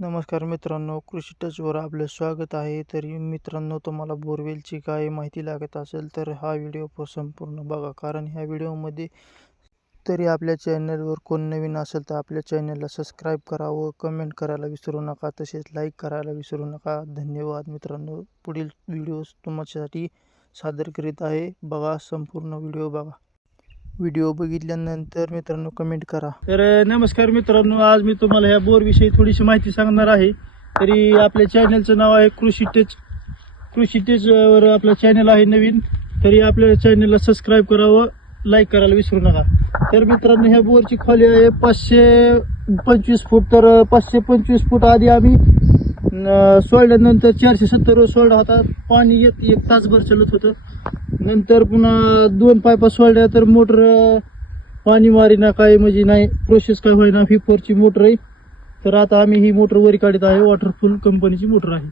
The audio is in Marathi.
नमस्कार मित्रांनो, कृषी टचवर आपलं स्वागत आहे. तरी मित्रांनो, तुम्हाला बोरवेलची काही माहिती लागत असेल तर हा व्हिडिओ संपूर्ण बघा, कारण ह्या व्हिडिओमध्ये तरी आपल्या चॅनलवर कोण नवीन असेल तर आपल्या चॅनलला सबस्क्राईब करावं, कमेंट करायला विसरू नका, तसेच लाईक करायला विसरू नका. धन्यवाद मित्रांनो. पुढील व्हिडिओ तुमच्यासाठी सादर करीत आहे, बघा, संपूर्ण व्हिडिओ बघा. व्हिडिओ बघितल्यानंतर मित्रांनो कमेंट करा. तर नमस्कार मित्रांनो, आज मी तुम्हाला ह्या बोरविषयी थोडीशी माहिती सांगणार आहे. तरी आपल्या चॅनलचं नाव आहे कृषी टच वर आपलं चॅनल आहे नवीन. तरी आपल्या चॅनलला सबस्क्राईब करावं, लाईक करायला विसरू नका. तर मित्रांनो, ह्या बोरची खोली आहे 525 फूट. तर 525 फूट आधी आम्ही सोडल्यानंतर 470 रोज सोडला होता. पाणी 1 तासभर चालत होतं. नंतर पुन्हा 2 पायपा सोडल्या तर मोटर पाणी मारीना, काय म्हणजे नाही प्रोसेस काय होईना. V4 ची मोटर आहे. तर आता आम्ही ही मोटर वरी काढत आहे. वॉटरफुल कंपनीची मोटर आहे.